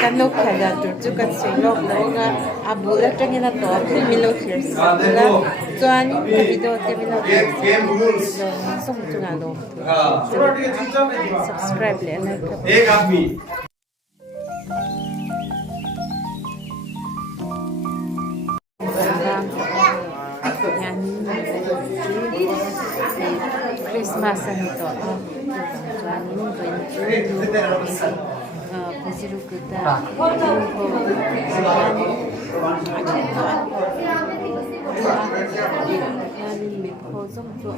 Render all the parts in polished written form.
kan lo khala tur chu kan sei lok lo nga abu la tangina to milo hears la chuan ka video te milo game rules so chu nga lo subscribe le like ka एक आदमी yan Christmas ano to chuan Paziru kita nuho zum chu ho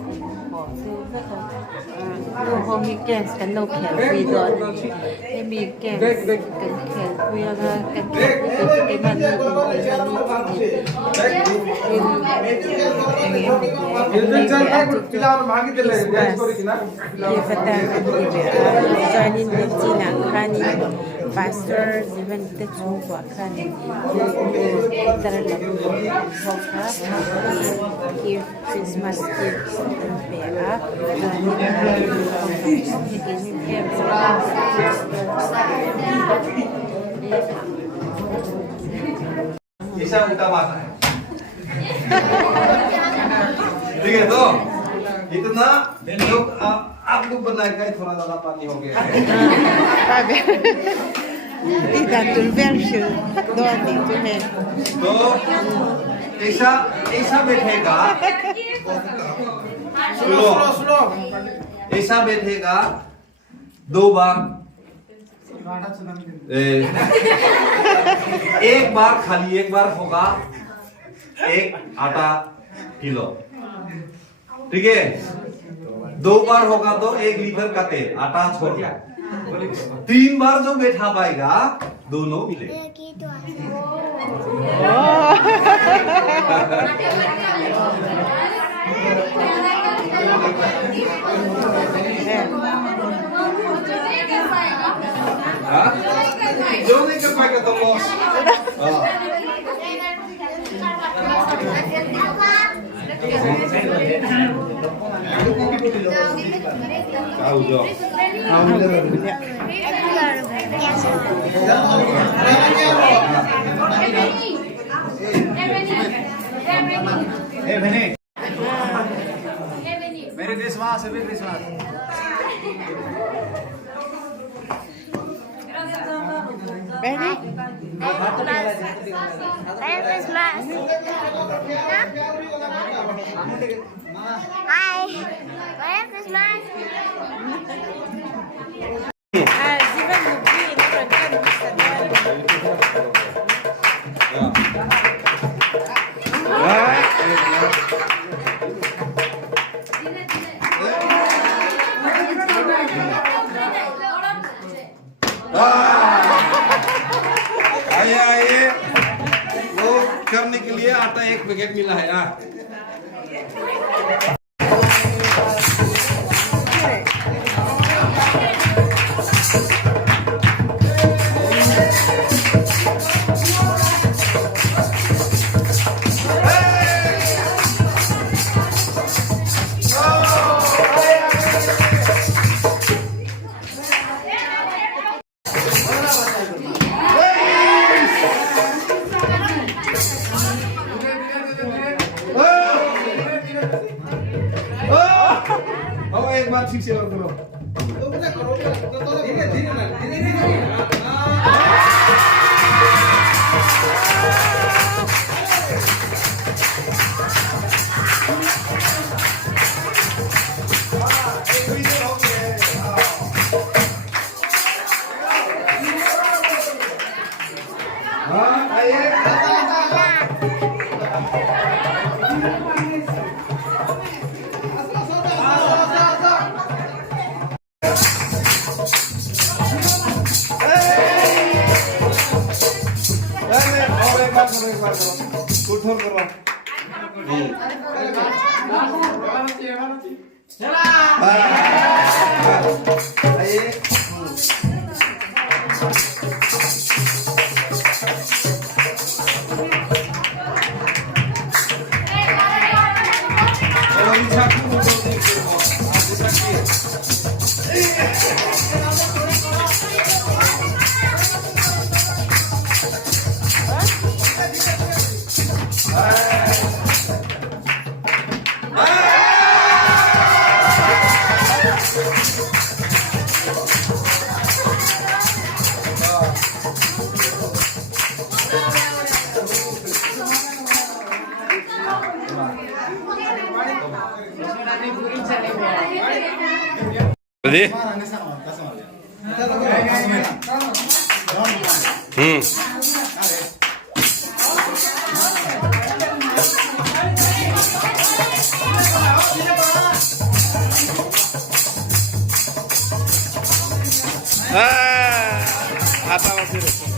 nuho mi games kan lo khel pui don mi games kan khel pui ala kan khel ke man ni pastor even the chhungkaw khani Litre here Christmas gifts pera ऐसा उल्टा बात है ठीक है तो इतना लोग आप लोग बनाए का थोड़ा ज्यादा पानी हो गया है तो ऐसा ऐसा बैठेगा सुनो ऐसा बैठेगा 2 बार एक बार खाली एक बार होगा एक आटा किलो ठीक है 2 बार होगा तो 1 लीटर का तेल आटा छोड़ दिया 3 बार जो बैठा पाएगा दोनों मिले जो नहीं कर पाएगा तो लॉस मेरे Christmas happy Christmas Ready? Merry Christmas. Hi. Merry Christmas. Zivan mugni na kan gusto आइए वो करने के लिए आटा 1 पैकेट मिला है ना एक बार ठीक से और करो धीरे धीरे कुठून करवा Ready? Atta masih.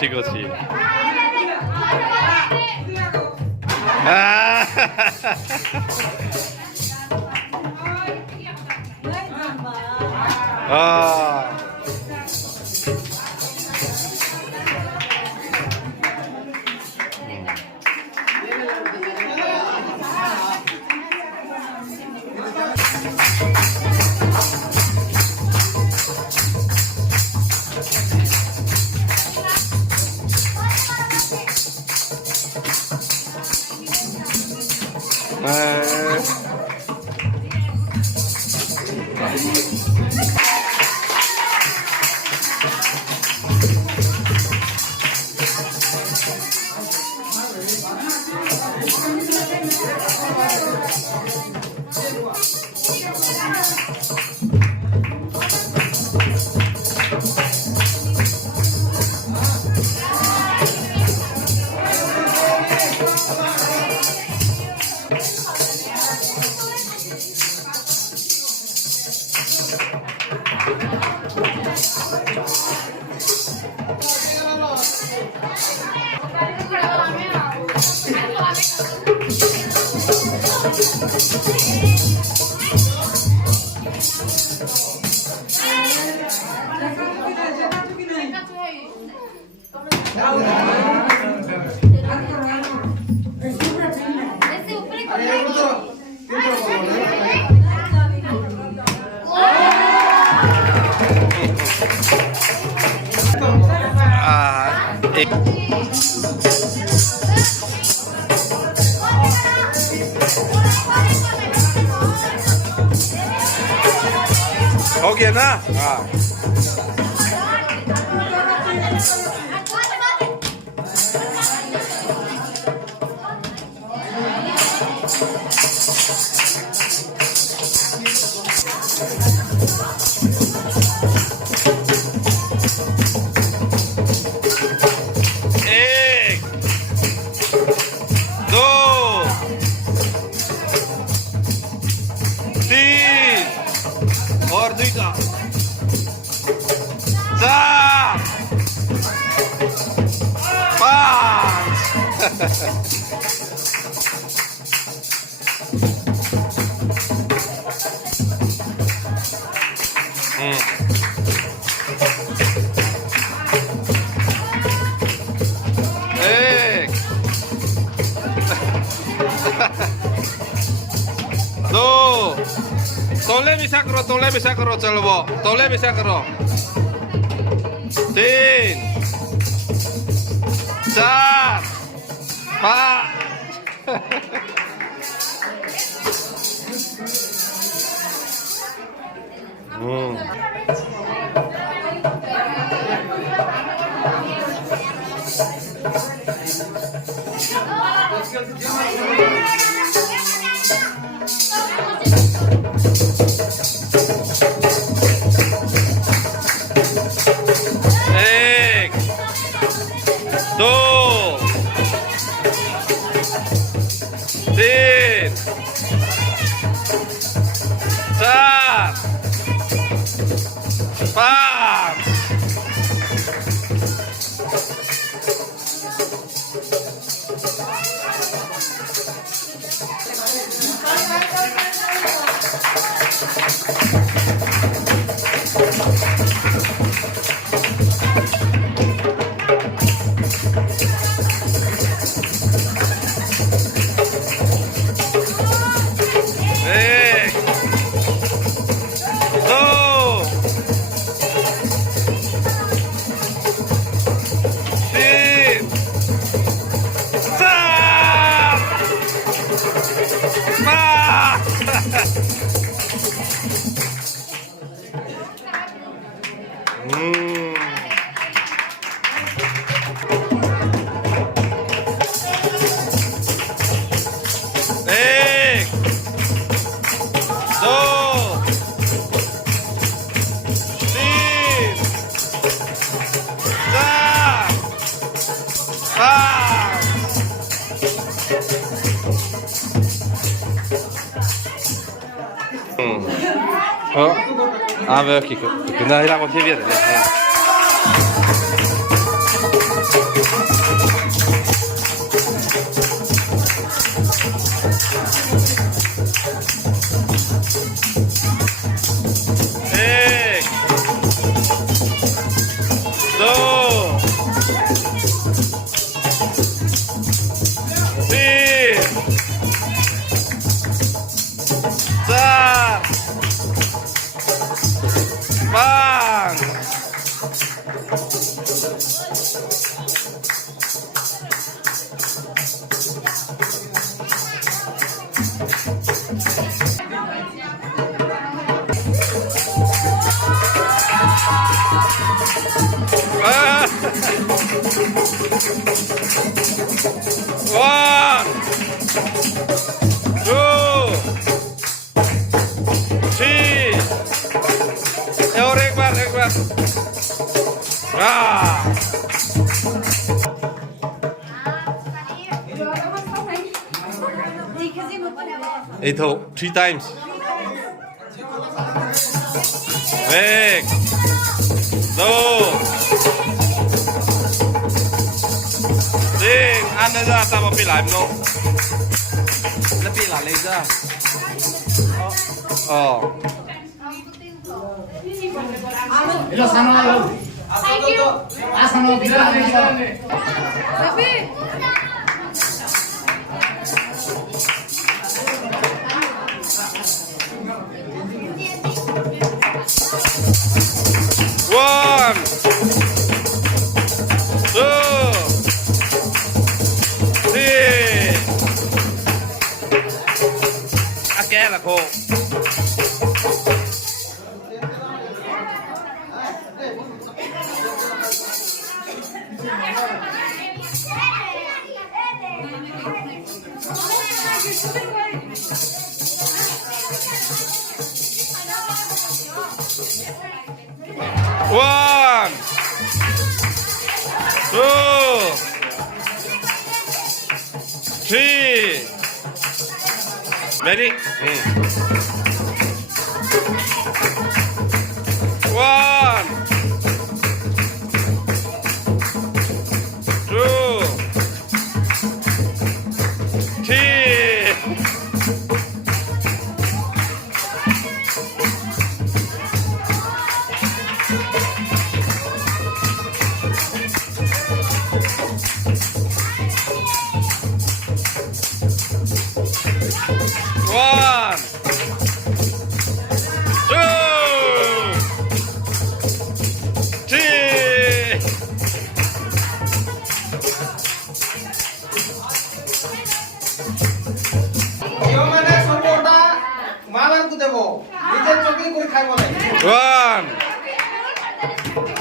ঠিক আছে हो गया ना हाँ और दूसरा 4 Tole bisa karo celwo. Tole bisa karo. 3 4 5 4 왜 이렇게 그날이라고 TV에 되네. 백, 두, 셋, 짠, 빵. One, two, three. और एक बार Ito 3 times. Back. No. Ding, ano na sa mapilay mo? Napila laser. Oh. Ilo sana lo. Sana lo bila ni. One, two, three. Aquela cor. One, two, three. Ready? One, two, three. One, two, three. 요만에 선보다 만원 구대고 이제 조깅 걸 খাই বলে 1,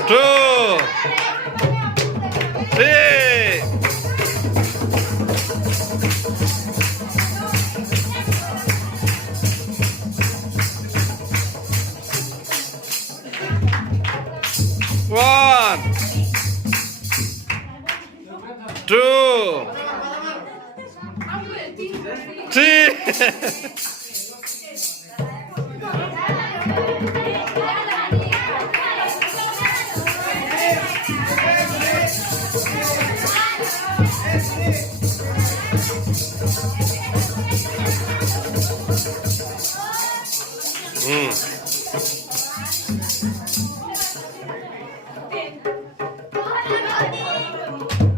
2, 3. One, two, three.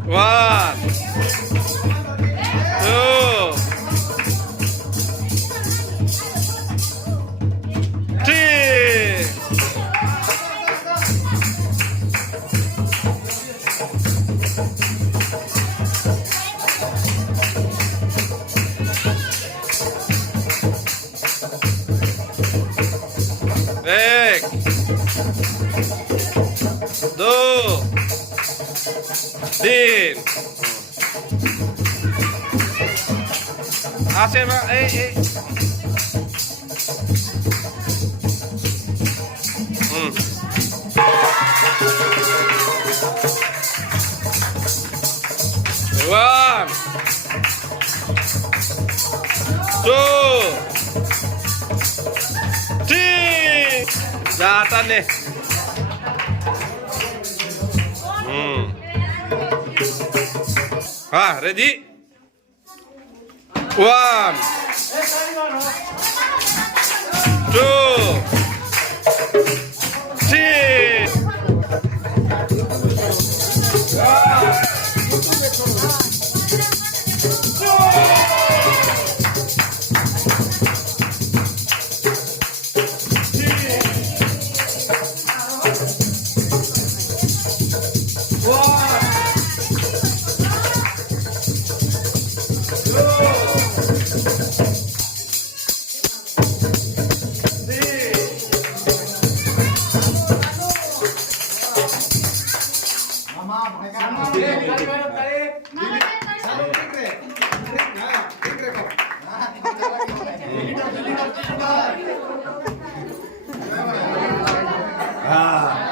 One, two, three. Back. Do. Din. Hace más. One, two, Atan nih. Ready? 1, 2,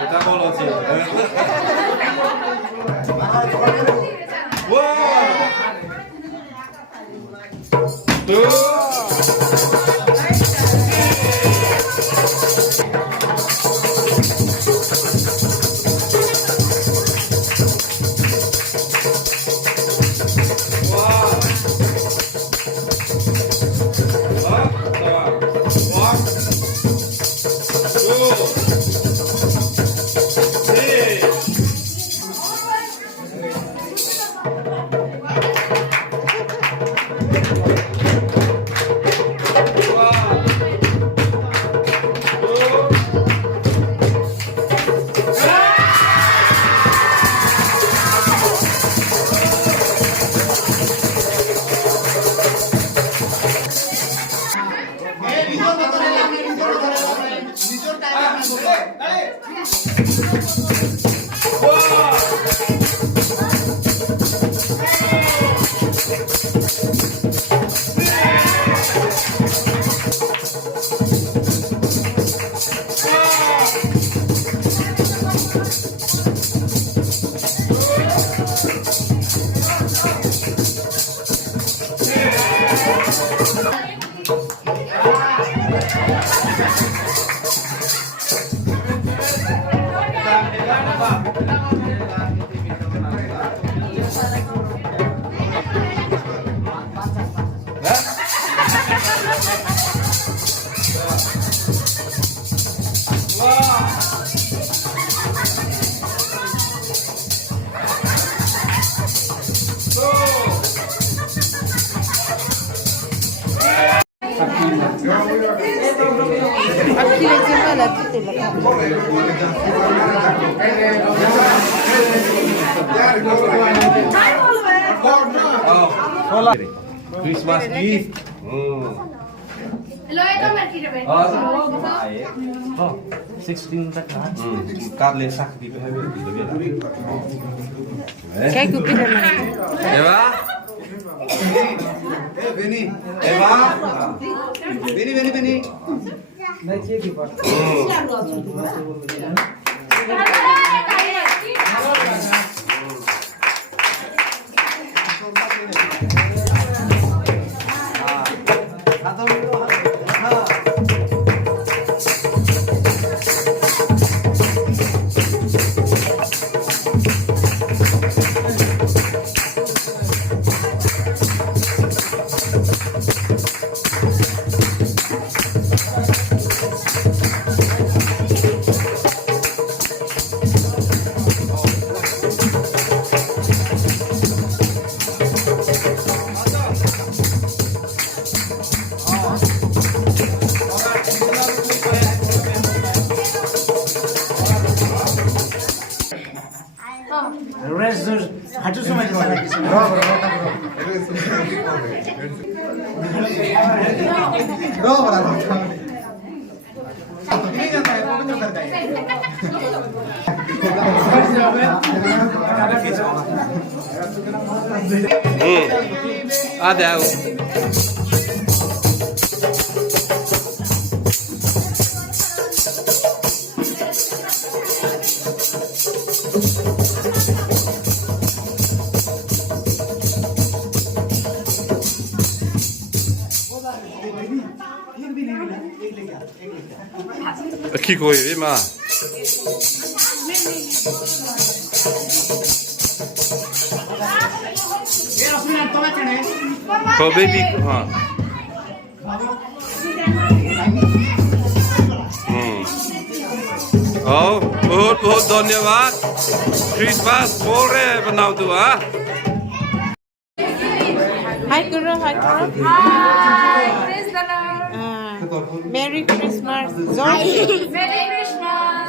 kita bolos ya. 1, 'Christmas gift. Hello, ito Litre. Oh, 16 tak kan? Card lesak di PHB di dia. Kayak gupi naman. Eva? Beni. Eva? Beni. Ada. Khi coi đi mà. Có baby hả? बहुत बहुत धन्यवाद Christmas बोल रहे हैं बनाओ तू हाँ Hi Guru, hi Guru. Hi, praise the Lord. Merry Christmas. Zoe. Merry Christmas.